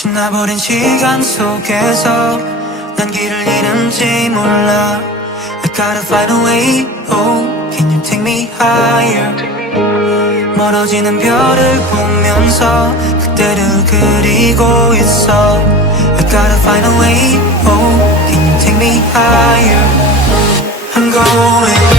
지나버린 시간 속에서 난 길을 잃은지 몰라. I gotta find a way. Oh, can you take me higher? 멀어지는 별을 보면서 그때를 그리고 있어. I gotta find a way. Oh, can you take me higher? I'm going